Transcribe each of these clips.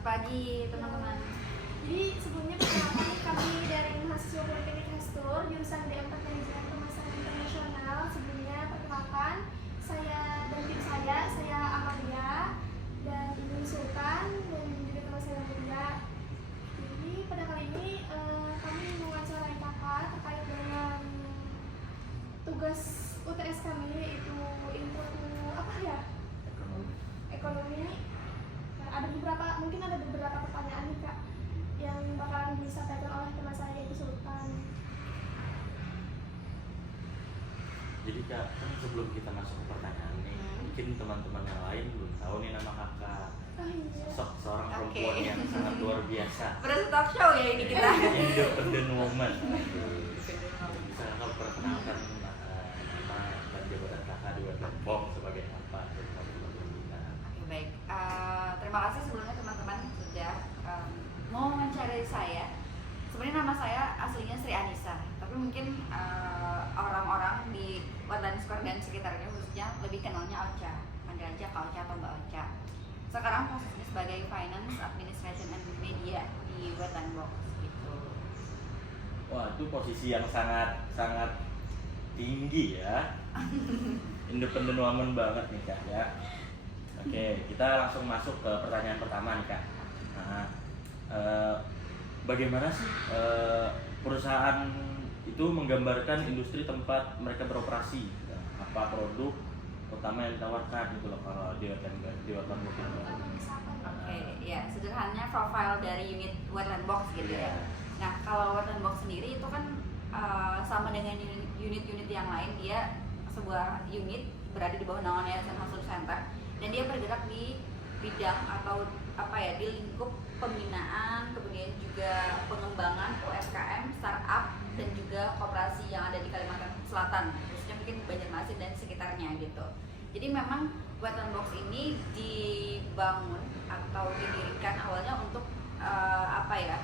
pagi teman-teman. Jadi sebelumnya perkenalkan kami dari mahasiswa Politeknik Gestur jurusan D4 Manajemen Pemasaran Internasional. Sebelumnya perkenalkan saya dan tim saya Amalia dan Ibu Sultan dan juga teman saya Mulia. Jadi pada kali ini kami mewawancarai kakak terkait dengan tugas UTS kami, yaitu intro apa ya? Ekonomi. Mungkin ada beberapa pertanyaan nih Kak yang bakalan disampaikan oleh teman saya yaitu Sultan. Jadi Kak, kan sebelum kita masuk ke pertanyaan nih, mungkin teman-teman yang lain belum tahu nih nama Kakak. Oh iya. Sosok seorang perempuan yang sangat luar biasa. Berasa talk show ya ini kita. Independent woman. Bisa Kakak perkenalkan nama dan jabatan Kakak di Wetland Box sebagai apa? Oke, baik. Terima kasih sebelumnya teman-teman sudah mau mencari saya. Sebenarnya nama saya aslinya Sri Anissa, tapi mungkin orang-orang di Wetland Square dan sekitarnya khususnya lebih kenalnya Ocha. Panggil aja Kak Ocha atau Mbak Ocha. Sekarang posisinya sebagai Finance, Administration, and Media di Wetland Box gitu. Wah, itu posisi yang sangat tinggi ya. Independent woman banget nih Kak ya. Oke, kita langsung masuk ke pertanyaan pertama nih Kak. Nah, bagaimana sih perusahaan itu menggambarkan industri tempat mereka beroperasi? Apa produk utama yang ditawarkan gitu loh kalau di Wetland Box itu? Oke, ya sederhananya profile dari unit Wetland Box gitu ya. Nah, kalau Wetland Box sendiri itu kan sama dengan unit-unit yang lain, dia sebuah unit berada di bawah naungan Yayasan Hasul Center dan dia bergerak di bidang atau di lingkup pembinaan, kemudian juga pengembangan UMKM, startup dan juga koperasi yang ada di Kalimantan Selatan, khususnya mungkin Banjarmasin dan sekitarnya gitu. Jadi memang Wetland Box ini dibangun atau didirikan awalnya untuk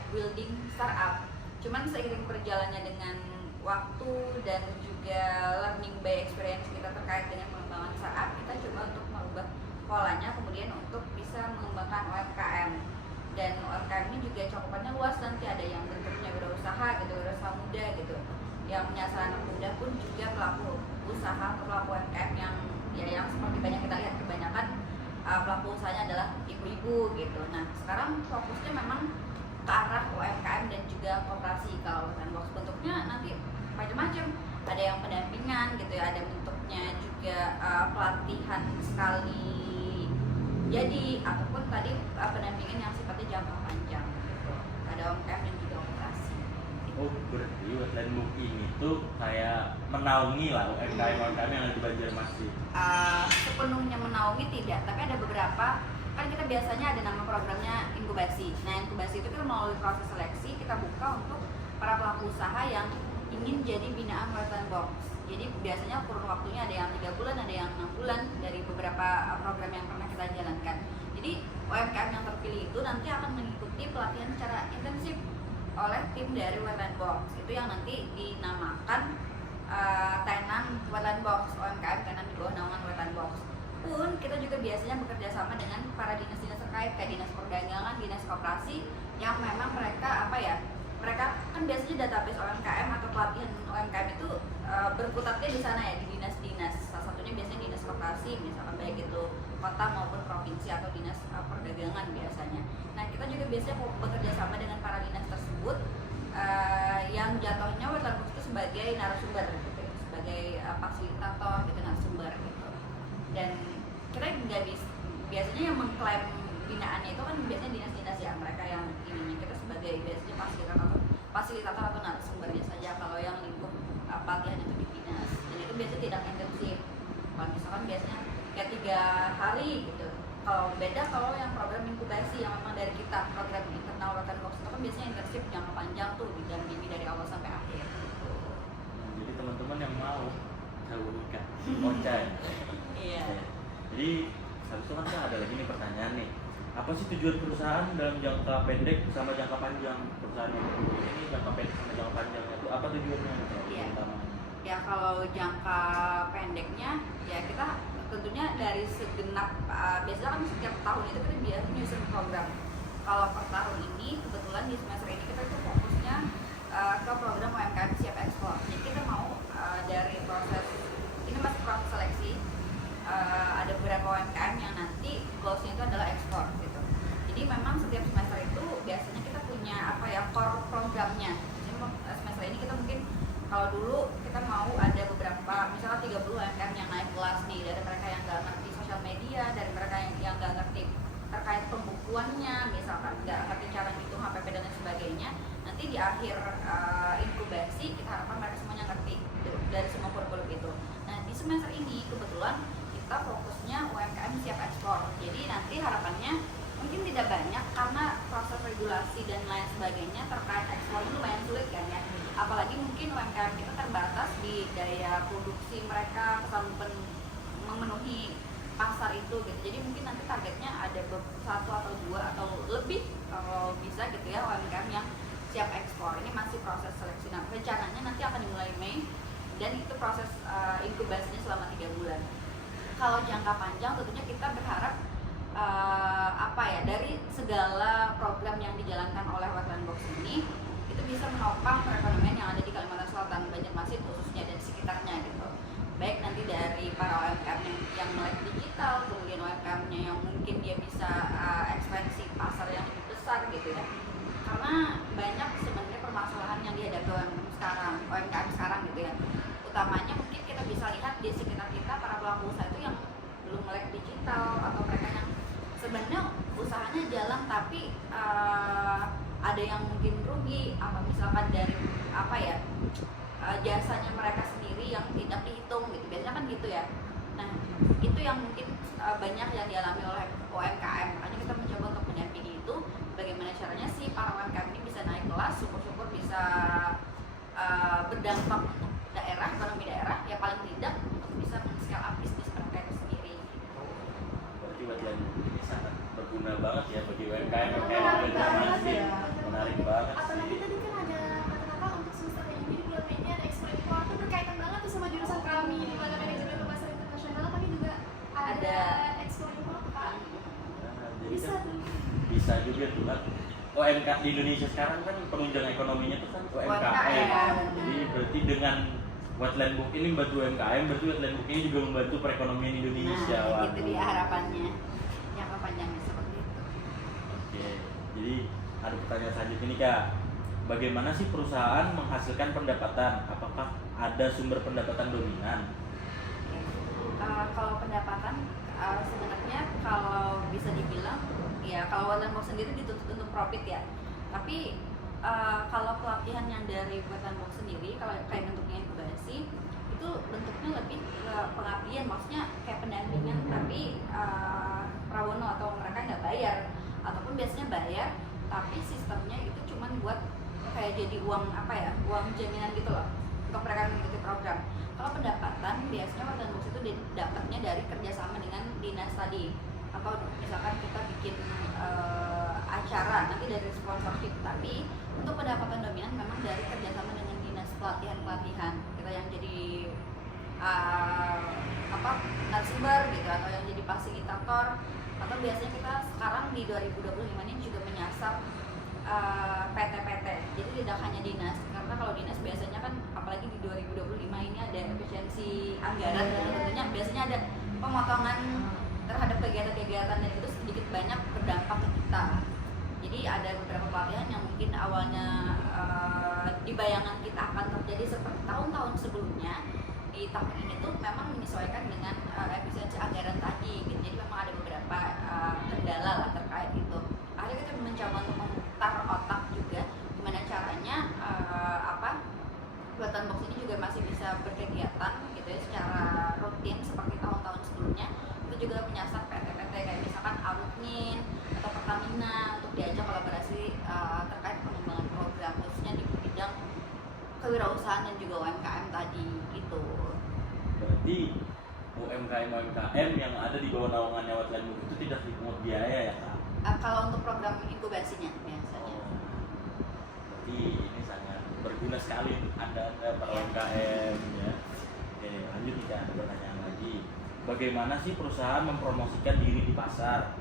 building startup. Cuman seiring berjalannya dengan waktu dan juga learning by experience kita terkait dengan pengembangan startup, kita coba untuk merubah polanya kemudian untuk bisa mengembangkan UMKM. Dan UMKM ini juga cakupannya luas, nanti ada yang bentuknya wirausaha gitu, wirausaha muda gitu, yang menyasar anak muda pun juga pelaku usaha atau pelaku UMKM yang seperti banyak kita lihat kebanyakan pelaku usahanya adalah ibu-ibu gitu. Nah sekarang fokusnya memang ke arah UMKM dan juga koperasi. Kalau Wetland Box bentuknya nanti macam-macam, ada yang pendampingan gitu ya, ada bentuknya juga pelatihan sekali jadi, ataupun tadi pendampingan yang sifatnya jangka panjang gitu. Ada UMKM dan juga koperasi. Oh, berarti Wetland Box ini tuh kayak menaungi lah UMKM yang ada di Banjarmasin. Sepenuhnya menaungi tidak, tapi ada beberapa. Kan kita biasanya ada nama programnya inkubasi. Nah inkubasi itu kita melalui proses seleksi, kita buka untuk para pelaku usaha yang ingin jadi binaan Wetland Box. Jadi biasanya kurun waktunya ada yang 3 bulan, ada yang 6 bulan dari beberapa program yang pernah kita jalankan. Jadi UMKM yang terpilih itu nanti akan mengikuti pelatihan secara intensif oleh tim dari Wetland Box. Itu yang nanti dinamakan tenan Wetland Box, UMKM tenan di bawah naungan Wetland Box. Pun kita juga biasanya bekerja sama dengan para dinas-dinas terkait kayak dinas perdagangan, dinas koperasi yang memang mereka mereka kan biasanya database UMKM atau pelatihan UMKM itu berkutatnya di sana ya, di dinas-dinas. Salah satunya biasanya dinas koperasi, misalkan baik itu kota maupun provinsi atau dinas perdagangan biasanya. Nah kita juga biasanya bekerja sama dengan para dinas tersebut yang jatuhnya Wetland Box itu sebagai narasumber gitu, sebagai fasilitator gitu, narasumber gitu. Dan kita nggak biasanya yang mengklaim binaannya itu kan biasanya dinas-dinas ya, mereka yang ininya, kita sebagai biasanya fasilitator atau narasumbernya saja kalau yang lingkup pelatihan itu di dinas. Dan itu biasanya tidak intensif. Kalau misalkan biasanya kayak 3 hari gitu. Kalau yang program inkubasi yang memang dari kita, program internal Wetland Box itu kan biasanya intensif jangka panjang tuh, didampingi dari awal sampai akhir gitu. Jadi teman-teman yang mau nikah Ocha ya. Iya. Jadi seharusnya kan ada lagi nih pertanyaan nih. Apa sih tujuan perusahaan dalam jangka pendek sama jangka panjang? Perusahaan ini jangka pendek sama jangka panjangnya itu apa tujuannya? Iya. Ya kalau jangka pendeknya ya kita tentunya dari segenap biasanya kan setiap tahun itu kita biasa nyusun program kalau per tahun ini kebetulan di semester ini kita itu fokusnya ke program UMKM siap ekspor. Jadi kita mau dari proses ini masih proses seleksi, ada beberapa UMKM yang nanti goalsnya itu adalah ekspor gitu. Jadi memang setiap semester itu biasanya kita punya core programnya. Jadi semester ini kita mungkin kalau dulu kita mau ada beberapa misalnya 30 UMKM yang naik kelas nih, dari mereka yang nggak ngerti sosial media, dari mereka yang nggak ngerti terkait pembukuannya, misalkan nggak ngerti cara ngitung HPP dan lain sebagainya. Nanti di akhir inkubasi kita harapkan mereka semuanya ngerti dari semua kurikulum itu. Nah di semester ini kebetulan kita fokusnya UMKM siap ekspor. Jadi nanti harapannya mungkin tidak banyak karena proses regulasi dan lain sebagainya terkait ekspor itu lumayan sulit kan ya. Apalagi mungkin UMKM kita terbatas di daya produksi mereka, kesanggupan memenuhi pasar itu gitu. Jadi mungkin nanti targetnya ada satu atau dua atau lebih kalau bisa gitu ya UMKM yang siap ekspor. Ini masih proses seleksi. Nah rencananya nanti akan dimulai Mei dan itu proses inkubasinya selama 3 bulan. Kalau jangka panjang tentunya kita berharap dari segala program yang dijalankan oleh Wetland Box ini itu bisa menopang perekonomian yang ada di Kalimantan Selatan, Banjarmasin khususnya dan sekitarnya gitu. Baik nanti dari para UMKM yang melek digital, kemudian UMKM-nya yang mungkin dia bisa ekspansi pasar yang lebih besar gitu ya. Karena banyak sebenarnya permasalahan yang dihadapi UMKM sekarang gitu ya. Utamanya mungkin kita bisa lihat di sekitar kita para pelaku usaha itu yang belum melek digital atau mereka yang sebenarnya usahanya jalan tapi ada yang mungkin rugi apa misalkan dari jasanya mereka sendiri yang tidak dihitung gitu, biasanya kan gitu ya. Nah itu yang mungkin banyak yang dialami oleh UMKM, makanya kita mencoba untuk mendampingi itu bagaimana caranya sih para UMKM ini bisa naik kelas, syukur-syukur bisa berdampak untuk daerah, ekonomi daerah ya, paling tidak untuk bisa men-scale up bisnis mereka itu sendiri gitu. Berarti Wetland ini sangat berguna banget ya bagi UMKM Menarik banget sih. ya. Menarik banget Apalagi sih. tadi kan ada kata-kata untuk semester ini di bulan Mei ini ada ekspor impor, itu berkaitan banget tuh sama jurusan kami di mana manajemen pemasaran internasional. Kami juga ada ekspor impor kan. Nah, jadi Bisa kan tuh. bisa juga tuh kan. UMK di Indonesia sekarang kan penunjang ekonominya tuh kan UMKM. Jadi berarti dengan Wetland Book ini membantu UMKM, berarti Wetland Book ini juga membantu perekonomian Indonesia. Nah, Waduh. itu dia harapannya jangka panjangnya seperti itu. Oke, jadi ada pertanyaan selanjutnya nih Kak. Bagaimana sih perusahaan menghasilkan pendapatan? Apakah ada sumber pendapatan dominan? Kalau pendapatan sebenarnya kalau bisa dibilang ya kalau Wetland Box sendiri dituntut untuk profit ya. Tapi kalau pelatihan yang dari Wetland Box sendiri kalau kayak bentuknya inkubasi itu bentuknya lebih ke pengabdian, maksudnya kayak pendampingan tapi prawono atau mereka nggak bayar ataupun biasanya bayar tapi sistemnya itu cuman buat kayak jadi uang uang jaminan gitu loh untuk mereka mengikuti program. Kalau pendapatan biasanya Wetland Box itu dapatnya dari kerjasama dengan dinas tadi, atau misalkan kita bikin acara nanti dari sponsorship. Tapi untuk pendapatan dominan memang dari kerjasama dengan dinas pelatihan kita yang jadi narasumber gitu atau yang jadi fasilitator, atau biasanya kita sekarang di 2025 ini juga menyasar PT-PT. Jadi tidak hanya dinas, karena kalau dinas biasanya kan apalagi di 2025 ini ada efisiensi anggaran dan tentunya biasanya ada pemotongan terhadap kegiatan-kegiatan dan itu sedikit banyak berdampak ke kita. Jadi ada beberapa pelatihan yang mungkin awalnya di bayangan kita akan terjadi seperti tahun-tahun sebelumnya, di tahun ini tuh memang menyesuaikan dengan efisiensi anggaran tadi gitu. Jadi memang ada beberapa kendala lah terkait itu. Akhirnya kita mencoba untuk memutar otak juga gimana caranya Wetland Box ini juga masih bisa berkegiatan gitu ya secara rutin seperti tahun-tahun sebelumnya. Itu juga menyasar PT-PT kayak misalkan Arutmin atau Pertamina untuk diajak kolaborasi terkait pengembangan program khususnya di bidang kewirausahaan dan juga UMKM tadi gitu. Berarti UMKM yang ada di bawah naungannya Wetland Book itu tidak dipungut biaya ya Kak? Kalau untuk program inkubasinya biasanya. Berarti ini sangat berguna sekali untuk anda para UMKM ya. Oke, lanjut nih Kak, ada pertanyaan lagi. Bagaimana sih perusahaan mempromosikan diri di pasar?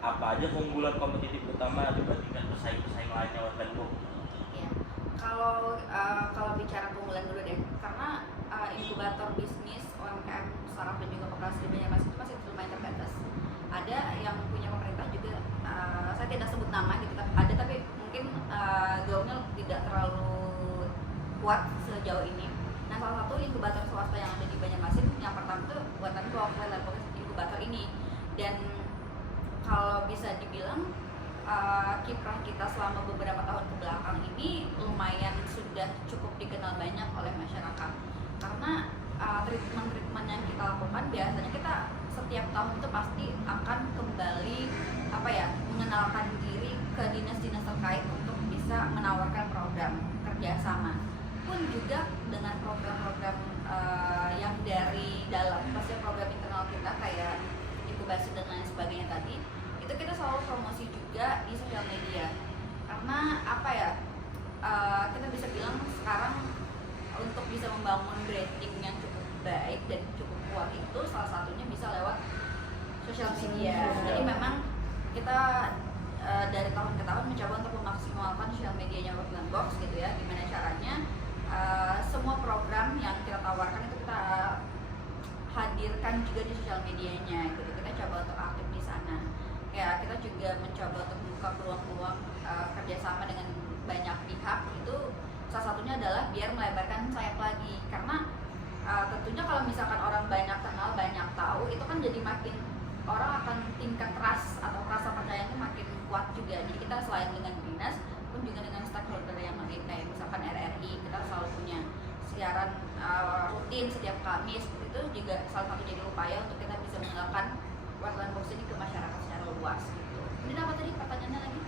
apa aja keunggulan kompetitif utama dibandingkan pesaing-pesaing lainnya Wetland Box? Ya. Kalau bicara keunggulan dulu deh, karena inkubator bisnis UMKM startup dan juga koperasi di Banjarmasin itu masih lumayan terbatas. Ada yang punya pemerintah juga, saya tidak sebut nama gitu, ada tapi mungkin gaungnya tidak terlalu kuat sejauh ini. Nah, salah satu inkubator swasta yang ada di Banjarmasin yang pertama itu Wetland Box inkubator ini. Dan kalau bisa dibilang kiprah kita selama beberapa tahun ke belakang ini lumayan sudah cukup dikenal banyak oleh masyarakat, karena treatment yang kita lakukan biasanya kita setiap tahun itu pasti akan kembali mengenalkan diri ke dinas-dinas terkait untuk bisa menawarkan program kerjasama, pun juga dengan program-program yang dari dalam, pasti program internal kita kayak inkubasi dan lain sebagainya tadi, itu kita selalu promosi juga di sosial media. Karena kita bisa bilang sekarang untuk bisa membangun branding yang cukup baik dan cukup kuat itu salah satunya bisa lewat sosial media. Jadi memang kita dari tahun ke tahun mencoba untuk memaksimalkan sosial medianya Wetland Box gitu ya. Gimana caranya semua program yang kita tawarkan itu kita hadirkan juga di sosial medianya gitu. Kita coba untuk aktif di sana. Ya, kita juga mencoba untuk membuka peluang-peluang kerjasama dengan banyak pihak. Itu salah satunya adalah biar melebarkan sayap lagi, karena tentunya kalau misalkan orang banyak kenal, banyak tahu, itu kan jadi makin orang akan tingkat trust atau rasa percayanya makin kuat juga. Jadi kita selain dengan dinas pun juga dengan stakeholder yang lain, kayak misalkan RRI, kita selalu punya siaran rutin setiap Kamis. Itu juga salah satu jadi upaya untuk kita bisa mengenalkan Wetland Box ini ke masyarakat secara luas gitu. Ini apa tadi pertanyaannya lagi?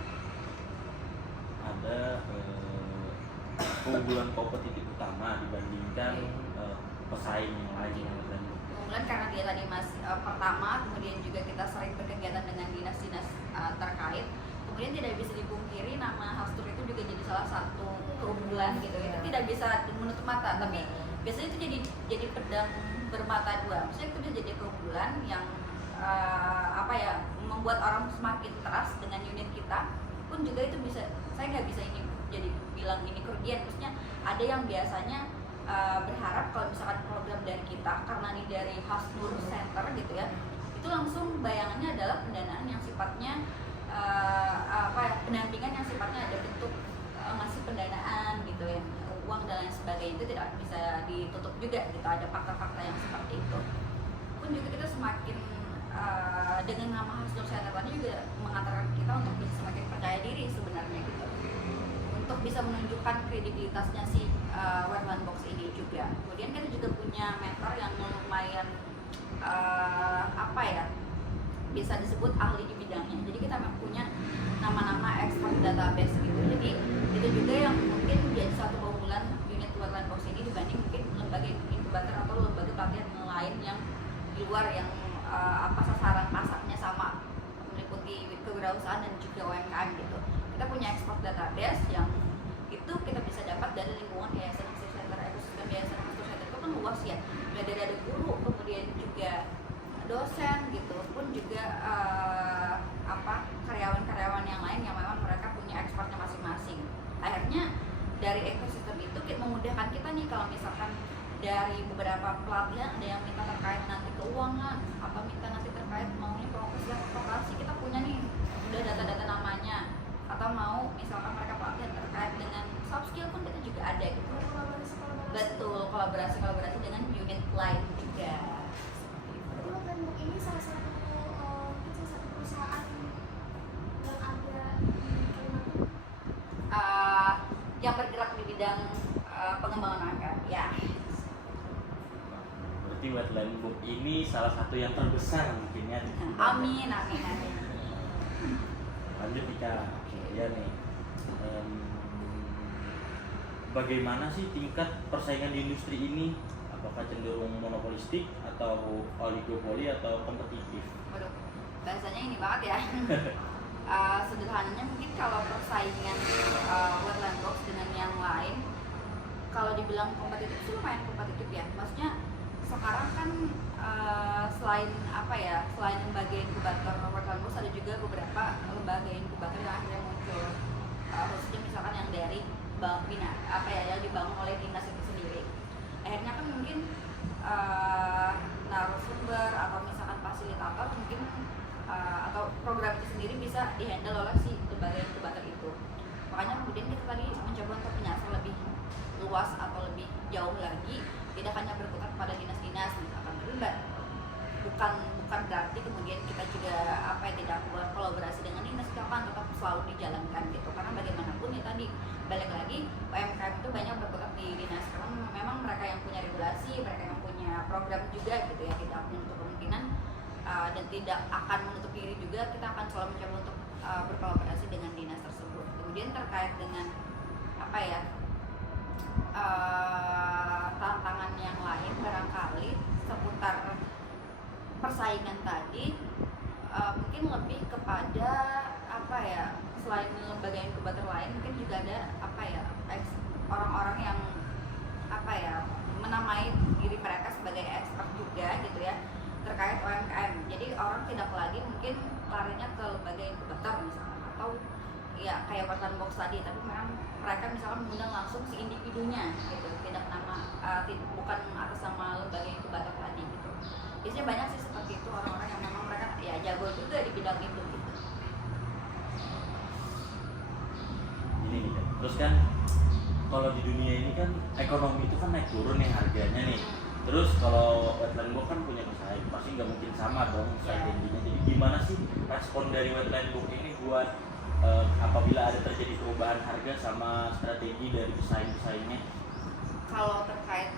Ada keunggulan kompetitif utama dibandingkan pesaing yang lain yang Wetland Box. Keunggulan karena dia tadi masih pertama, kemudian juga kita sering berkegiatan dengan dinas-dinas terkait. Kemudian tidak bisa dipungkiri nama Hastur itu juga jadi salah satu keunggulan gitu. Itu tidak bisa menutup mata, tapi biasanya itu jadi pedang bermata dua. Maksudnya itu bisa jadi keunggulan yang membuat orang semakin trust dengan unit kita, pun juga itu bisa, saya nggak bisa ini jadi bilang ini kerugian. Maksudnya ada yang biasanya berharap kalau misalkan program dari kita, karena ini dari Hastur Center gitu ya, itu langsung bayangannya adalah pendanaan yang sifatnya pendampingan yang sifatnya ada bentuk ngasih pendanaan gitu ya, uang dan lain sebagainya. Itu tidak bisa ditutup juga gitu, ada fakta-fakta yang seperti itu. Pun juga kita semakin dengan nama Hastur Center tadi juga mengantarkan kita untuk bisa semakin percaya diri sebenarnya gitu, untuk bisa menunjukkan kredibilitasnya si Wetland Box ini juga. Kemudian kita juga punya mentor yang lumayan bisa disebut ahli di bidangnya. Jadi kita memang punya nama-nama expert database gitu. Jadi itu juga yang mungkin jadi satu keunggulan unit Wetland Box ini dibanding mungkin lembaga inkubator atau lembaga pelatihan lain yang di luar yang sasaran pasarnya sama, meliputi kewirausahaan dan juga UMKM gitu. Kita punya expert database yang itu kita bisa dapat dari lingkungan Yayasan Hastur Center. Ekosistem Yayasan Hastur Center itu kan luas ya, mulai dari ada guru, kemudian juga dosen gitu, pun juga karyawan-karyawan yang lain yang memang mereka punya expertnya masing-masing. Akhirnya dari ekosistem itu memudahkan kita nih kalau misalkan dari beberapa pelatihan ada yang minta terkait nanti keuangan atau minta nanti terkait maunya profesi, kita punya nih udah data-data namanya, atau mau misalkan mereka pelatihan terkait dengan soft skill pun kita juga ada gitu. Betul, kolaborasi dengan unit lain juga. Berarti Wetland Box ini salah satu perusahaan yang ada di Kalimantan yang bergerak di bidang pengembangan UMKM ya. Berarti Wetland Box ini salah satu yang terbesar mungkin ya. Amin. Lanjut Ika. Ya nih. Bagaimana sih tingkat persaingan di industri ini? Apakah cenderung monopolistik atau oligopoli atau kompetitif? Waduh, bahasanya ini banget ya. Sederhananya mungkin kalau persaingan Wetland Box dengan yang lain, kalau dibilang kompetitif sih lumayan kompetitif ya. Maksudnya sekarang kan selain apa ya, selain lembaga inkubator Worklandbox ada juga beberapa lembaga inkubator yang akhirnya muncul, khususnya misalkan yang dari apa ya, yang dibangun oleh dinas itu sendiri. Akhirnya kan mungkin narasumber atau misalkan fasilitator mungkin atau program itu sendiri bisa dihandle oleh si lembaga inkubator itu. Makanya kemudian kita tadi mencoba untuk menyasar lebih luas atau lebih jauh lagi, tidak hanya berkutat pada dinas-dinas misalkan, tapi bukan berarti kemudian kita juga apa ya, tidak kolaborasi dengan dinas, kita akan tetap selalu dijalankan gitu, karena bagaimanapun ya tadi balik lagi UMKM itu banyak berkutat di dinas, karena memang mereka yang punya regulasi, mereka yang punya program juga gitu ya, tidak menutup kemungkinan dan tidak akan menutup diri juga, kita akan selalu mencoba untuk berkolaborasi dengan dinas tersebut. Kemudian terkait dengan apa ya, tantangan yang lain barangkali seputar persaingan tadi, mungkin lebih kepada apa ya, selain lembaga inkubator lain mungkin juga ada apa ya, orang-orang yang apa ya, menamai diri mereka sebagai expert juga gitu ya terkait UMKM. Jadi orang tidak lagi mungkin larinya ke lembaga inkubator misalkan, atau ya kayak Worklandbox tadi, tapi memang mereka misalkan mengundang langsung si individunya gitu, tidak bukan atas nama lembaga inkubator tadi gitu. Biasanya banyak sih seperti itu, orang-orang yang memang mereka ya jago juga di bidang itu gitu. Ini nih, terus kan kalau di dunia ini kan ekonomi itu kan naik turun nih harganya nih. Terus kalau Worklandbox kan punya pesaing, pasti nggak mungkin sama dong strateginya. Jadi gimana sih respon dari Worklandbox ini buat apabila ada terjadi perubahan harga sama strategi dari pesaing-pesaingnya? Kalau terkait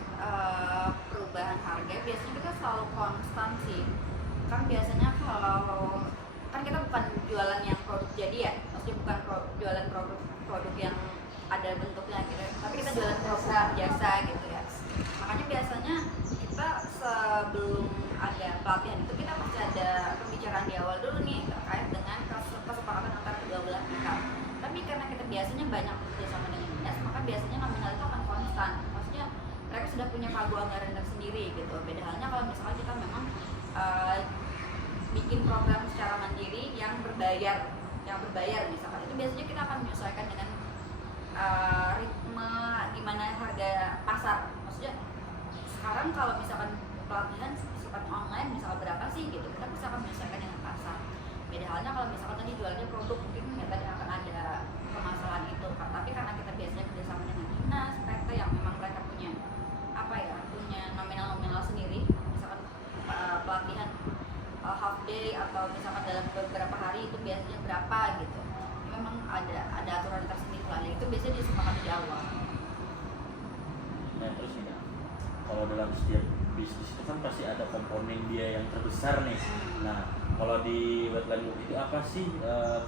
perubahan harga, biasanya kita selalu konstan sih. Kan biasanya kalau kan kita bukan jualan yang produk jadi ya, maksudnya bukan jualan produk yang ada bentuknya gitu, tapi kita jualan program jasa gitu ya. Makanya biasanya kita sebelum ada pelatihan itu kita pasti ada pembicaraan di awal dulu nih terkait dengan kesepakatan antara kedua belah pihak. Tapi karena kita biasanya banyak bekerja sama dengan dinas, maka biasanya nominal itu akan konstan. Maksudnya mereka sudah punya pagu anggaran tersendiri gitu. Beda halnya kalau misalnya kita memang bikin program secara mandiri yang berbayar misalkan, itu biasanya kita akan menyesuaikan dengan ritme gimana harga pasar. Maksudnya sekarang kalau misalkan pelatihan sifatnya online misalkan berapa sih gitu, kita bisa akan menyesuaikan dengan pasar. Beda halnya kalau misalkan tadi jualnya produk, mungkin ya tadi akan ada permasalahan itu, tapi karena kita biasanya kerjasama dengan dinas, PT yang memang mereka punya apa ya, punya nominal sendiri, misalkan pelatihan half day atau misalkan dalam beberapa hari itu biasanya berapa gitu, memang ada aturan tersendiri lah, itu biasanya disepakati di awal. Nah terus nih, kalau dalam setiap bisnis itu kan pasti ada komponen biaya yang terbesar nih. Nah kalau di Worklandbox itu apa sih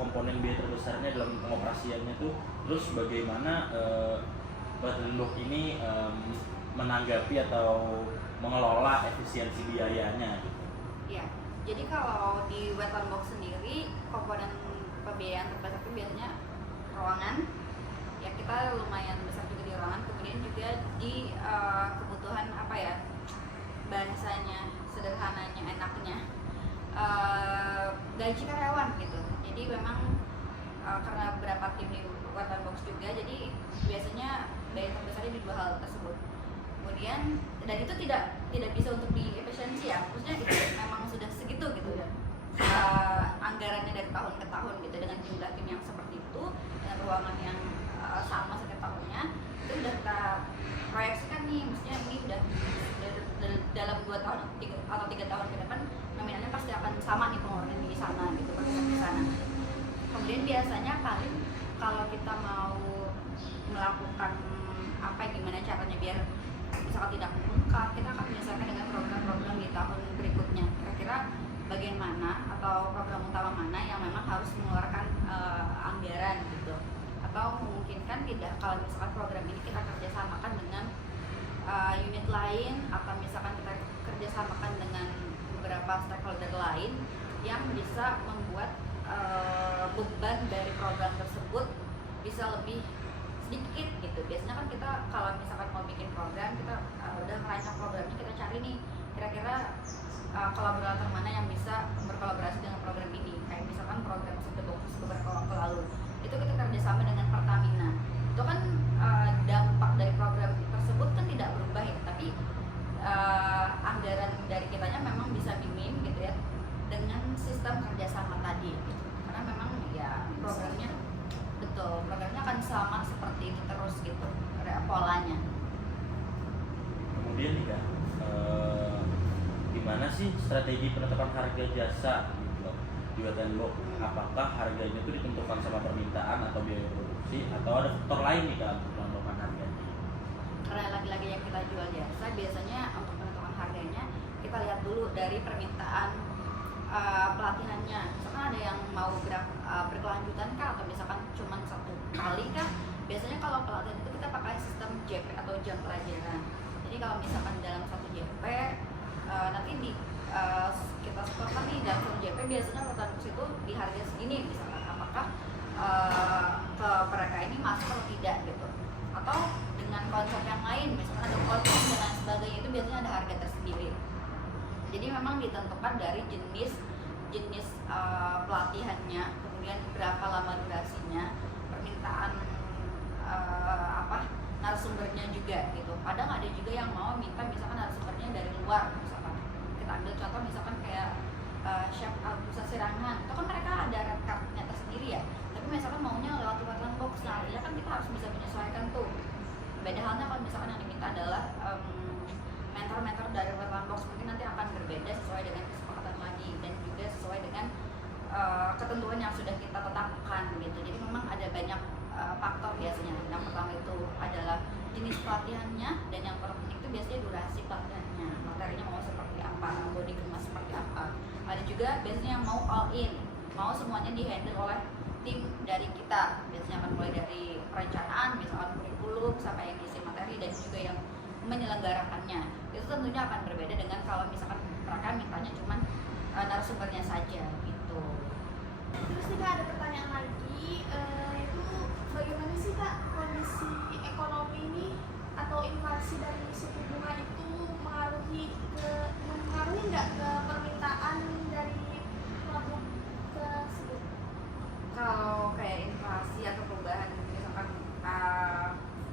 komponen biaya terbesarnya dalam pengoperasiannya tuh? Terus bagaimana Worklandbox ini menanggapi atau mengelola efisiensi biayanya gitu? Iya, jadi kalau di Worklandbox sendiri komponen pembiayaan terbesar itu biasanya ruangan. Ya kita lumayan besar juga di ruangan, kemudian juga di kebutuhan apa ya, bahasanya sederhananya enaknya gaji karyawan gitu. Jadi memang karena beberapa tim di Worklandbox juga, jadi biasanya biaya terbesarnya di dua hal tersebut. Kemudian dan itu tidak bisa untuk di efisiensi ya, maksudnya itu memang sudah segitu gitu ya, anggarannya dari tahun ke tahun gitu, dengan jumlah tim yang seperti itu, dengan ruangan yang sama setiap tahunnya, itu udah kita proyeksikan nih, maksudnya ini udah dalam 2 tahun atau 3 tahun ke depan nominalnya pasti akan sama nih pengeluaran di sana gitu, di sana. Kemudian biasanya paling kalau kita mau melakukan apa, gimana caranya biar misalkan tidak membengkak, kita akan menyesuaikan dengan program-program di tahun berikutnya. Kira-kira bagian mana atau program utama mana yang memang harus mengeluarkan anggaran gitu, atau memungkinkan tidak kalau misalkan program ini kita kerjasamakan dengan unit lain, atau misalkan kita kerjasamakan dengan beberapa stakeholder lain yang bisa membuat beban dari program tersebut bisa lebih sedikit gitu. Biasanya kan kita kalau misalkan mau bikin program, kita udah merancang programnya, kita cari nih kira-kira kolaborator mana yang bisa berkolaborasi dengan program ini. Kayak misalkan program Sedepokus beberapa waktu lalu itu kita kerjasama dengan Pertamina. Itu kan dampak dari program tersebut kan tidak berubah ya, tapi anggaran dari kitanya memang bisa minim gitu ya dengan sistem kerjasama tadi gitu. Karena memang ya programnya betul, programnya akan sama seperti itu terus gitu polanya. Kemudian nih Kak, gimana sih strategi penetapan harga jasa gitu loh di Wet n Book? Apakah harganya itu ditentukan sama permintaan atau biaya produksi atau ada faktor lain nih Kak untuk menentukan harganya? Karena lagi-lagi yang kita jual jasa, biasanya untuk menentukan harganya kita lihat dulu dari permintaan pelatihannya. Misalkan ada yang mau berkelanjutan kah, atau misalkan cuma satu kali kah. Biasanya kalau pelatihan itu kita pakai sistem JP atau jam pelajaran. Jadi kalau misalkan dalam satu JP nanti kita setorkan nih dalam satu JP biasanya produksi itu di harga segini, misalkan apakah ke mereka ini masuk atau tidak gitu. Atau dengan konsep yang lain, misalkan ada konsep dan lain sebagainya, itu biasanya ada harga tersendiri. Jadi memang ditentukan dari jenis pelatihannya, kemudian berapa lama durasinya, permintaan narasumbernya juga gitu. Kadang ada juga yang mau minta misalkan narasumbernya dari luar, misalkan kita ambil contoh misalkan kayak Chef Agusa Sirangan, itu kan mereka ada red card-nya tersendiri ya, tapi misalkan maunya lewat Wet n Book, nah ya kan kita harus bisa menyesuaikan tuh. Beda halnya kalau misalkan yang diminta adalah mentor-mentor dari Wet n Book, mungkin nanti akan berbeda sesuai dengan kesepakatan lagi dan juga sesuai dengan ketentuan yang sudah kita tetapkan gitu. Jadi memang ada banyak faktor biasanya. Yang pertama itu adalah jenis pelatihannya, dan yang terpenting itu biasanya durasi pelatihannya, materinya mau seperti apa, mau dikemas seperti apa. Ada juga biasanya yang mau all in, mau semuanya dihandle oleh tim dari kita. Biasanya akan mulai dari perencanaan, misalkan kurikulum, sampai yang isi materi dan juga yang menyelenggarakannya. Itu tentunya akan berbeda dengan kalau misalkan mereka mintanya cuman narasumbernya saja gitu. Terus nih Kak, ada pertanyaan lagi, yaitu bagaimana sih Kak kondisi ekonomi ini atau inflasi dari suku bunga itu mempengaruhi nggak ke permintaan dari produk tersebut? Kalau kayak inflasi atau perubahan misalkan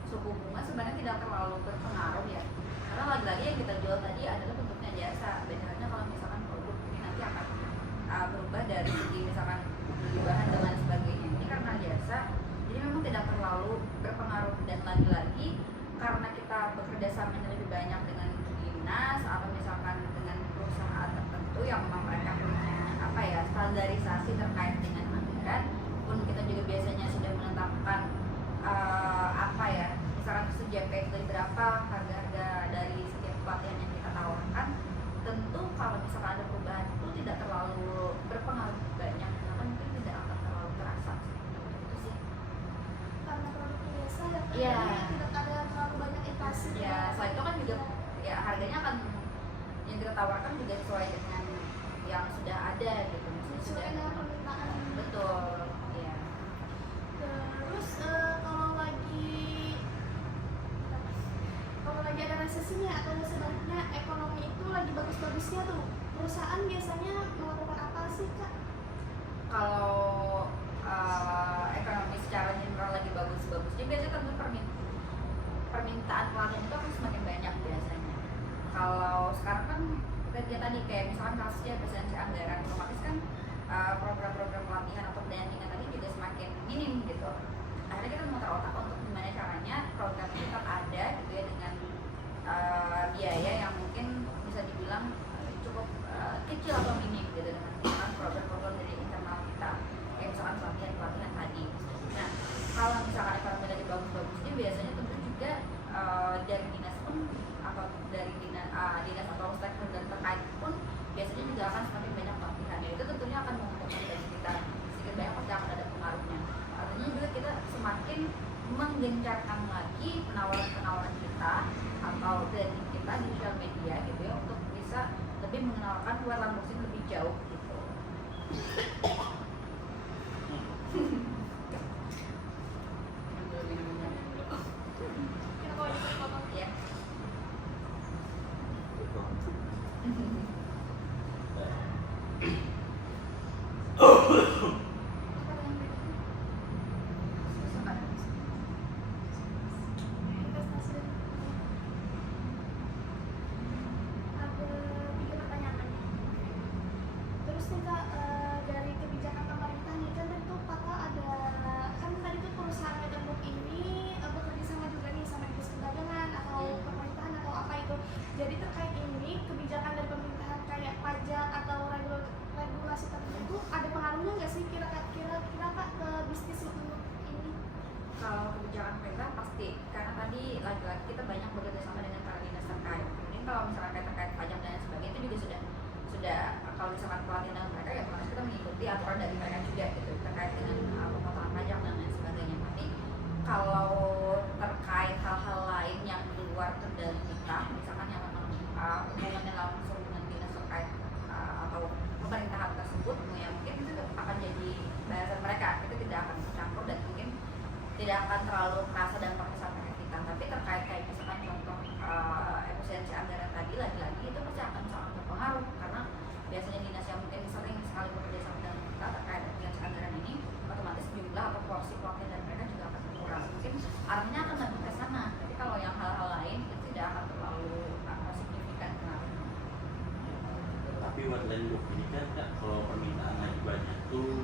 suku bunga sebenarnya tidak terlalu berpengaruh ya, karena lagi-lagi yang kita jual tadi adalah bentuknya jasa. Bedanya kalau misalkan produk ini nanti akan berubah dari segi misalkan beli bahan dan lain sebagainya. Ini karena jasa, jadi memang tidak terlalu berpengaruh. Dan lagi-lagi karena kita bekerja sama lebih banyak dengan dinas atau misalkan dengan perusahaan tertentu yang memang mereka punya standarisasi terkait dengan anggaran, pun kita juga biasanya sudah menetapkan misalkan sejak itu berapa harga-harga dari setiap pelatihan yang kita tawarkan. Tentu kalau misalkan ada perubahan itu tidak terlalu berpengaruh banyak, karena mungkin tidak akan terlalu terasa itu sih. Karena produknya biasa ya Kak, Iya. jadi tidak ada terlalu banyak inflasi. Ya, selain itu kan juga ya harganya akan yang kita tawarkan juga sesuai dengan yang sudah ada gitu. Maksudnya sudah Sesuai dengan permintaan. betul. Ya. Terus kalau lagi ada resesinya atau sebaliknya ekonomi itu lagi bagus-bagusnya tuh, perusahaan biasanya melakukan apa sih Kak? Kalau ekonomi secara general lagi bagus-bagusnya, biasanya tentu permintaan pelatihan itu akan semakin banyak biasanya. Kalau sekarang kan kita tadi kayak misalkan kasusnya presidensi anggaran, otomatis kan program-program pelatihan atau pendampingan tadi juga semakin minim gitu. Akhirnya kita memutar otak untuk gimana caranya program ini tetap ada gitu ya, dengan biaya yang mungkin bisa dibilang cukup kecil atau minim gitu, dengan program-program dari internal kita, kayak misalkan pelatihan tadi. Nah, kalau misalkan ekonomi lagi bagus-bagusnya, biasanya tentu juga dari dinas pun atau dari dinas atau stakeholder terkait pun biasanya juga akan semakin banyak pelatihan. Ya, itu tentunya akan menguntungkan bagi kita, sedikit banyak pasti akan ada pengaruhnya. Artinya juga kita semakin menggencarkan lagi penawaran-penawaran kita atau branding kita di sosial media gitu ya, untuk bisa lebih mengenalkan Wet n Book lebih jauh gitu. Kita kalau dipotong Ya. di laki-laki kita banyak bekerja sama dengan para dinas terkait. Kemudian kalau misalkan terkait pajak dan sebagainya itu juga sudah kalau misalkan pelatihan dengan mereka ya otomatis kita mengikuti aturan dari mereka juga gitu terkait dengan pemotongan pajak dan lain sebagainya. Tapi kalau terkait hal-hal lain yang di luar kendali kita, misalkan yang memang hubungannya langsung dengan dinas terkait atau pemerintahan tersebut, ya mungkin itu akan jadi bahasan mereka. Kita tidak akan bercampur dan mungkin tidak akan terlalu kerasa dampaknya sampai ke kita. Tapi terkait kayak misalkan contoh efisiensi anggaran tadi, lagi-lagi itu pasti akan sangat berpengaruh karena biasanya dinas yang mungkin sering sekali bekerja sama dengan kita terkait efisiensi anggaran ini, otomatis jumlah atau porsi pelatihan dari mereka juga akan berkurang. Mungkin arahnya akan lebih ke sana. Tapi kalau yang hal-hal lain itu tidak akan terlalu signifikan pengaruhnya. Tapi Wetland Book ini kan Kak, kalau permintaan lagi banyak tuh,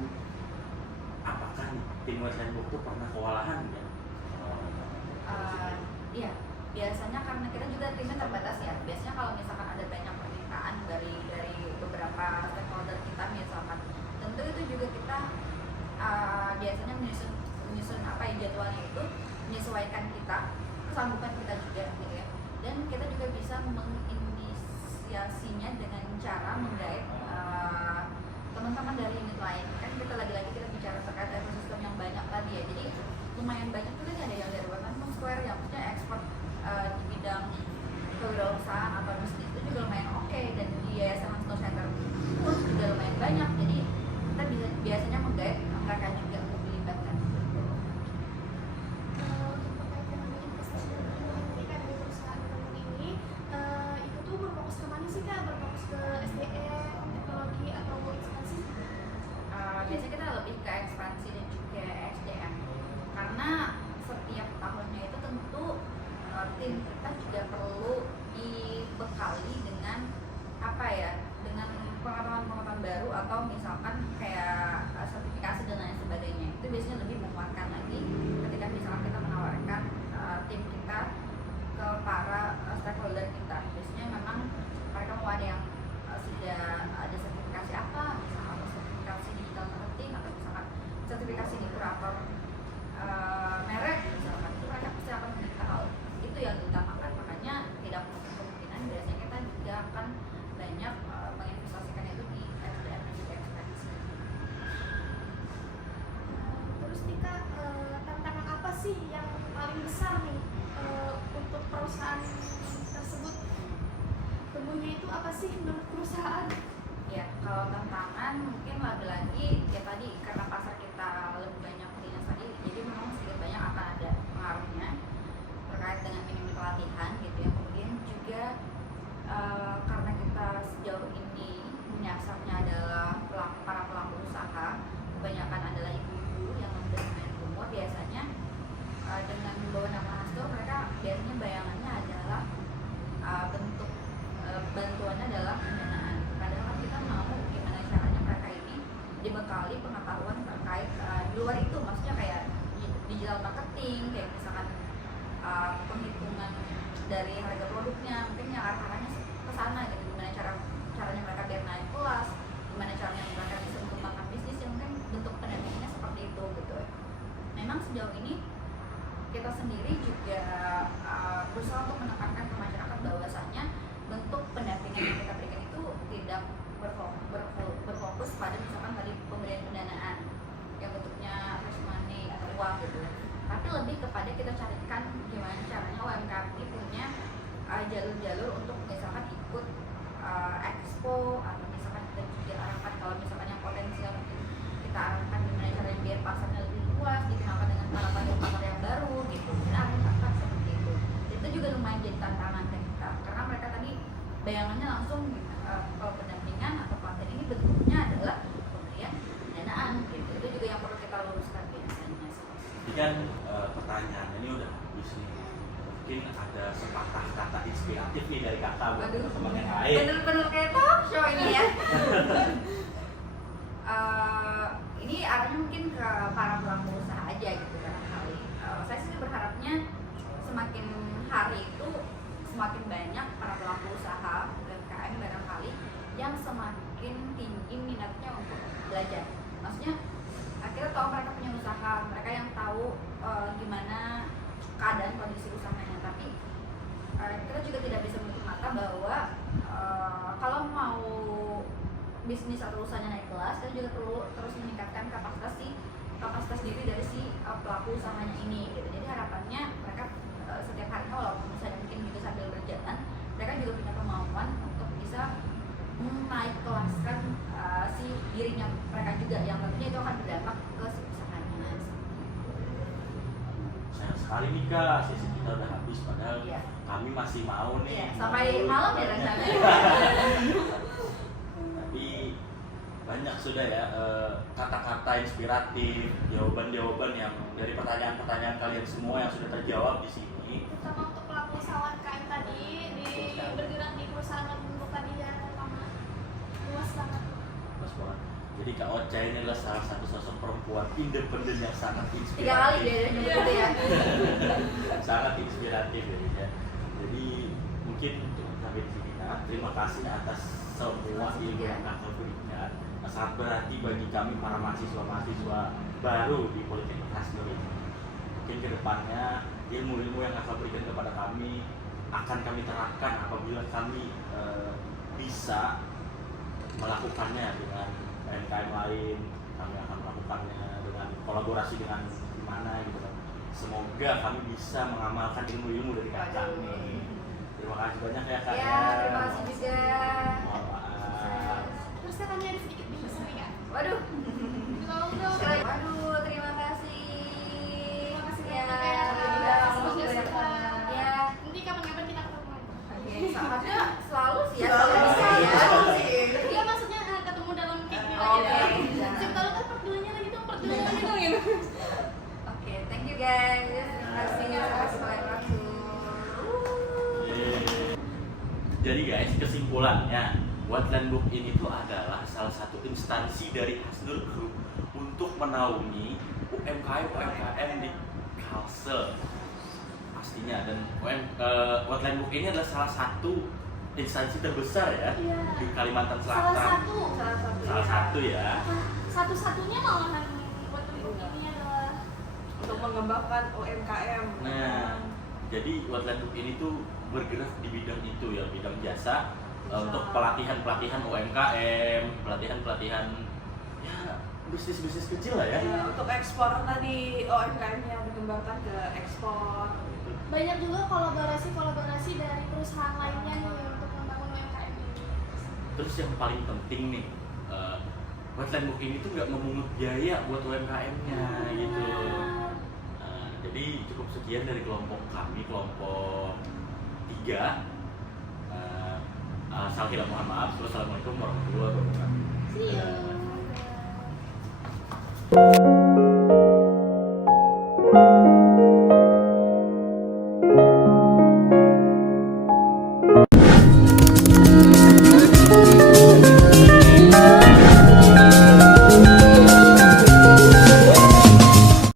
apakah tim Wetland Book tuh pernah kewalahan ya? Iya, biasanya karena kita juga timnya terbatas ya. Biasanya kalau misalkan ada banyak permintaan dari beberapa stakeholder kita misalkan, tentu itu juga kita biasanya menyusun apa ya jadwalnya itu menyesuaikan kita, kesanggupan kita juga gitu ya. Dan kita juga bisa menginisiasinya dengan cara menggait teman-teman dari unit lain. Kan kita lagi-lagi kita bicara terkait ekosistem yang banyak tadi ya. Jadi lumayan banyak juga nih, ada yang dari Wetland Square yang maksudnya ekspor di bidang kewirausahaan atau bisnis itu juga lumayan oke, dan di Yayasan Snow Center pun juga lumayan banyak. Jadi kita biasanya menggait mereka juga untuk dilibatkan. Untuk terkait dengan investasi dan teknologi dari perusahaan ini, itu tuh berfokus ke mana sih Kak? Berfokus ke SDM, teknologi atau ekspansi? Biasanya kita lebih ke ekspansi dan juga SDM, karena setiap tahunnya itu tentu tim kita juga perlu dibekali dengan apa ya, dengan pengetahuan-pengetahuan baru atau misalkan kayak sertifikasi dan lain sebagainya. Itu biasanya lebih menguatkan lagi ketika misalkan kita menawarkan tim kita ke para stakeholder kita. Biasanya memang mereka mau ada yang sudah ada sertifikasi apa, misalkan atau sertifikasi digital marketing atau misalkan sertifikasi di kurator merek misalkan, itu mereka pasti akan meminta hal itu yang diutamakan. Makanya tidak menutup kemungkinan biasanya kita juga akan banyak menginvestasikan itu di SDM dan juga ekspansi. Terus nih Kak, tantangan apa sih yang paling besar nih untuk perusahaan tersebut? Tumbuhnya itu apa sih menurut perusahaan? Ya, kalau tantangan mungkin lagi-lagi ya tadi karena pasar kita lebih banyak dinas tadi, jadi memang sedikit banyak akan ada pengaruhnya terkait dengan minim pelatihan gitu ya. Kemudian juga karena kita sejauh ini menyasarnya adalah para pelaku usaha, kebanyakan adalah ibu-ibu yang sudah lumayan umur, biasanya dengan membawa nama Hastur mereka biasanya bayangannya adalah bentuk bantuannya adalah pendanaan. Padahal kita mau gimana caranya mereka ini dibekali pengetahuan terkait di luar itu, maksudnya kayak digital marketing, kayak misalkan penghitungan dari harga produknya, mungkin yang arahnya ke sana gitu. Gimana caranya mereka biar naik kelas, gimana caranya mereka bisa mengembangkan bisnis yang mungkin bentuk pendampingannya seperti itu gitu. Memang sejauh ini kita sendiri juga berusaha untuk menekankan ke masyarakat bahwasanya bentuk pendampingan yang kita berikan itu tidak berfokus pada misalkan tadi pemberian pendanaan yang bentuknya cash money atau uang gitu, tapi lebih kepada kita carikan gimana caranya UMKM ini punya jalur-jalur untuk misalkan ikut expo, atau misalkan kita juga arahkan kalau misalkan yang potensial mungkin kita arahkan gimana caranya biar pasarnya lebih luas, dikenalkan dengan para pasar yang baru gitu. Kita arahkan seperti itu. Itu juga lumayan jadi tantangan kita, karena mereka tadi bayangannya langsung kalau pendampingan atau pelatihan ini bentuknya adalah pemberian pendanaan gitu. Itu juga yang perlu kita luruskan biasanya. Jadi kan pertanyaan ini udah habis nih. Mungkin ada sepatah kata inspiratif nih dari kakak buat teman-teman yang lain. Bener-bener kayak talk show ini ya. Ini arahnya mungkin ke para pelaku usaha aja gitu barangkali. Saya sih berharapnya semakin hari itu semakin banyak para pelaku usaha UMKM barangkali yang semakin tinggi minatnya untuk belajar. Maksudnya akhirnya tahu mereka punya usaha, mereka yang tahu gimana keadaan kondisi usahanya. Tapi kita juga tidak bisa menutup mata bahwa kalau mau bisnis atau usahanya naik kelas, kita juga perlu terus meningkatkan kapasitas diri dari si pelaku usahanya ini gitu. Jadi harapannya mereka setiap harinya walaupun misalnya mungkin juga sambil berjalan, mereka juga punya kemauan untuk bisa naik kelaskan si dirinya mereka juga, yang tentunya itu akan berdampak ke si usahanya. Sayang sekali nih Kak, sesi kita udah habis padahal Iya. kami masih mau nih. Iya, sampai malam ya rencananya. Tapi banyak sudah ya kata-kata inspiratif, jawaban-jawaban yang dari pertanyaan-pertanyaan kalian semua yang sudah terjawab di sini. Terutama untuk pelaku usaha UMKM tadi bergerak di perusahaan untuk tadi ya luas banget. Mas banget. Jadi Kak Ocha ini adalah salah satu sosok perempuan independen yang sangat 3 inspiratif. kali deh nyebut itu ya. Sangat inspiratif ya. Jadi mungkin cukup sampai di sini Kak. Terima kasih atas semua ilmu yang Kakak berikan. Sangat berarti bagi kami para mahasiswa baru di Politeknik Hasnur ini. Mungkin kedepannya ilmu-ilmu yang Kakak berikan kepada kami akan kami terapkan apabila kami bisa melakukannya dengan UMKM lain. Kami akan melakukannya dengan kolaborasi dengan dimana gitu kan. Semoga kami bisa mengamalkan ilmu-ilmu dari kakak nih. Terima kasih banyak ya kak. Ya, terima kasih juga. Mohon maaf. Terus katanya ada sedikit bisnis nih kak. Waduh. Tolong dong. Waduh, terima kasih. Terima kasih Ya, banyak ya. udah Semoga banyak suka. banget. Ya. Nanti kapan-kapan kita ketemu. Oke, sahabatnya selalu sih ya. Selalu Selalu bisa bisa ya. ya. Iya maksudnya ketemu dalam video Oke. aja. Siapa tahu kan part 2-nya lagi dong, part 2-nya lagi dong gitu. Oke, thank you guys. Terima kasih. Assalamualaikum. Yeay. Jadi guys, kesimpulannya Wetland Book ini tuh adalah salah satu instansi dari Hasnur Group untuk menaungi UMKM di Kalsel pastinya. Dan Wetland Book ini adalah salah satu instansi terbesar ya Iya. di Kalimantan Salah Selatan. satu. Salah satu ya. Satu-satunya malahan buat bentuk ini adalah Untuk mengembangkan UMKM. Nah, jadi Wetland Book ini tuh bergerak di bidang itu ya, bidang jasa untuk pelatihan-pelatihan UMKM, pelatihan-pelatihan ya bisnis-bisnis kecil lah ya. Ya, untuk ekspor tadi UMKM-nya dikembangkan ke ekspor. banyak juga kolaborasi dari perusahaan lainnya nih untuk membangun UMKM ini. Terus yang paling penting nih, Wetland Book ini tuh nggak memungut biaya buat UMKM-nya gitu. Jadi cukup sekian dari kelompok kami, kelompok 3. Salah mohon maaf. Wassalamualaikum warahmatullahi wabarakatuh. See you.